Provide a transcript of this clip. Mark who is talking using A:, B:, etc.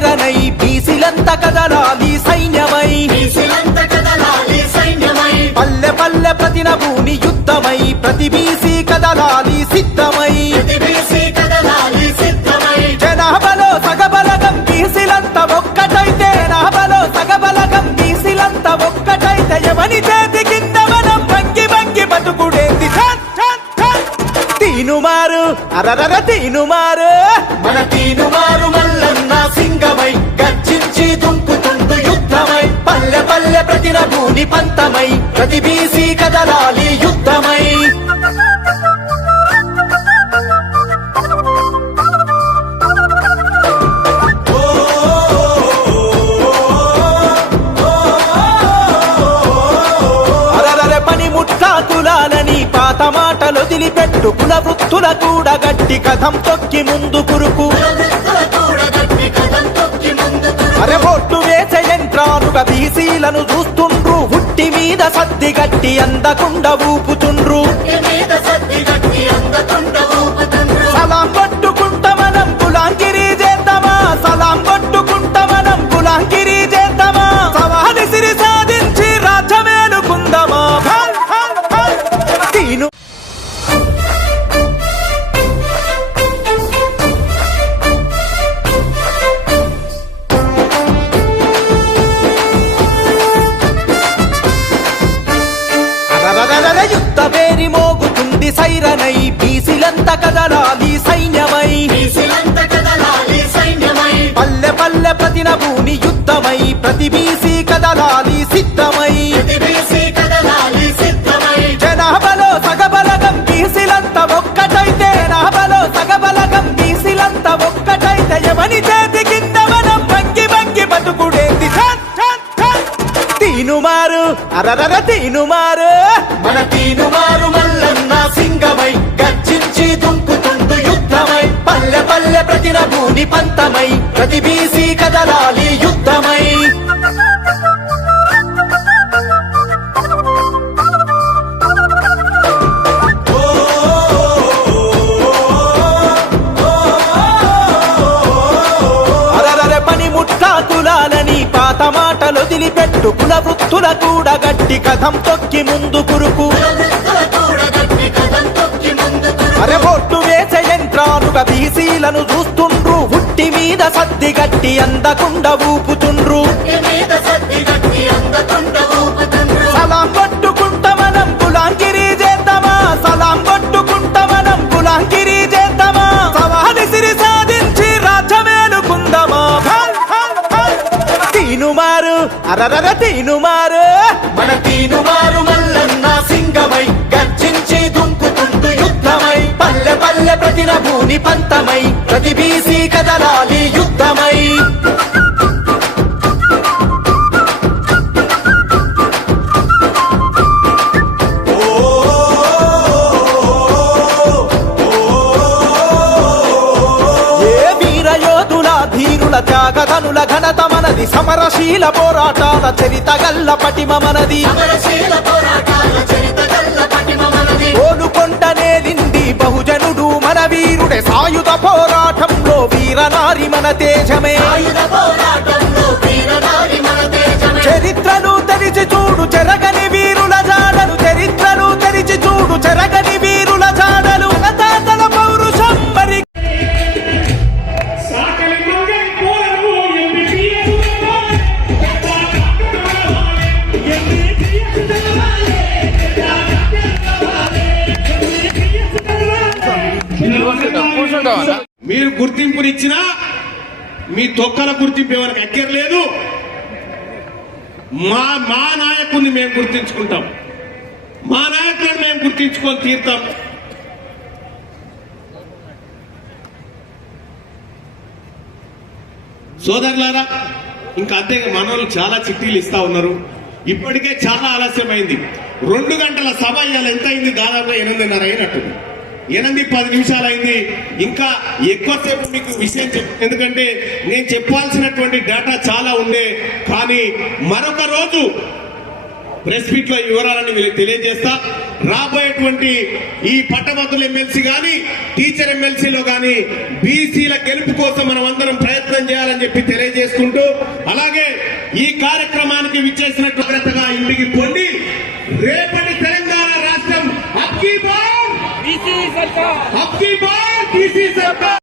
A: సైరనై బీసిలంత కదలాలి సైన్యమై.
B: బీసీలంత కదలాలి సైన్యమై.
A: పల్లె పల్లె ప్రతి నభూని యుద్ధమై ప్రతి బీసీ కదలాలి సిద్ధమై. తీనుమారు. అరరర తీనుమారు.
B: మన తీనుమారు మల్లన్న సింగమై గర్జించి దుంకుతుండు యుద్ధమై
A: పల్లె పల్లె ప్రతి నభూని పంతమై ప్రతి బీసీ కదలాలి యుద్ధమై. పని పాత మాటలు వదిలిపెట్టు వృత్తుల కూడా గట్టి కథం తొక్కి ముందు కురుకు.
B: కులవృత్తుల
A: అరే బొట్టు వేసే యంత్రాలుగా బీసీలను చూస్తుండ్రు. హుట్టి మీద సద్ది గట్టి అందకుండా ఊపుతుండ్రు అరరరరర యుద్ధ పేరి మోగుతుంది సైరనై. బీసిలంత కదలాలి సైన్యమై.
B: బీసీలంత కదలాలి సైన్యమై.
A: పల్లె పల్లె ప్రతి నభూని యుద్ధమై. ప్రతి బీసీ కదలాలి సిద్ధమై. జనాభాలో సగబలగం బీసీలంత ఒక్కటైతే. నాభలో సగబలగం బీసీలంత ఒక్కటైతే. ఎవని చేతి కింద మనం వంగి వంగి బతుకుడేంది. తీనుమారు అరరర తీనుమారు. భూమి పంతమై ప్రతి బీసీ కదలాలి యుద్ధమై. అరరర పాత మాటలు వదిలిపెట్టు కుల వృత్తుల కూడా గట్టి కథం తొక్కి ముందు కురుకు. మీద సద్ది గట్టి అందకుండ ఊపుతుండ్రు. సలాం కొట్టుకుంట మనం గులాంగిరి చేద్దామా సలాం కొట్టుకుంట మనం గులాంగిరి చేద్దామా సవాలి సిరి సాధించి రాజ్యమేలుకుందామా? తీనుమారు అరరర తీనుమారు. పల్లె ప్రతిన భూని పంతమై ప్రతి బీసీ కదలాలి యుద్ధమై. ధీరుల త్యాగధనుల ఘనత మనది సమరశీల పోరాటాల చరిత గల్ల పటిమ మనది.
B: సమరశీల పోరాటాల చరిత
A: వీరనారి మన తేజమే.
B: ఆయుధ పోరాటంలో వీరనారి మన తేజమే.
A: చరిత్రను తెరిచి చూడు చెరగని వీరుల జాడలు. చరిత్రను తెరిచి చూడు చెరగని వీరుల జాడలు. తాతల పౌరుషం మరి
C: ఎంబీబీఎస్ మీరు గుర్తింపునిచ్చినా మీ తొక్కల గుర్తింపు ఎవరికి అక్కర్లేదు. మా మా నాయకుడిని మేము గుర్తించుకుంటాం. మా నాయకులను మేము గుర్తించుకొని తీరుతాం. సోదరులారా ఇంకా అంతే మనోళ్ళు చాలా చిట్టీలు ఇస్తా ఉన్నారు. ఇప్పటికే చాలా ఆలస్యమైంది. రెండు గంటల సభ ఇవాళ ఎంత అయింది దాదాపుగా ఎనిమిదిన్నర అయినట్టు ఎనిమిది పది నిమిషాలు అయింది ఇంకా ఎక్కువసేపు మీకు విషయం ఎందుకంటే నేను చెప్పాల్సినటువంటి డేటా చాలా ఉండే. కానీ మరొక రోజు ప్రెస్ మీట్లో ఈ వివరాలని వీళ్ళకి తెలియజేస్తా. రాబోయేటువంటి ఈ పట్టభద్రుల ఎమ్మెల్సీ గాని టీచర్ ఎమ్మెల్సీలో గాని బీసీల గెలుపు కోసం మనం అందరం ప్రయత్నం చేయాలని చెప్పి తెలియజేసుకుంటూ అలాగే ఈ కార్యక్రమానికి విచ్చేసిన జాగ్రత్తగా ఇంటికి పొంది రేపటి తెలంగాణ రాష్ట్రం అబ్కీ
D: की सरकार।
C: अब की बार किसी सरकार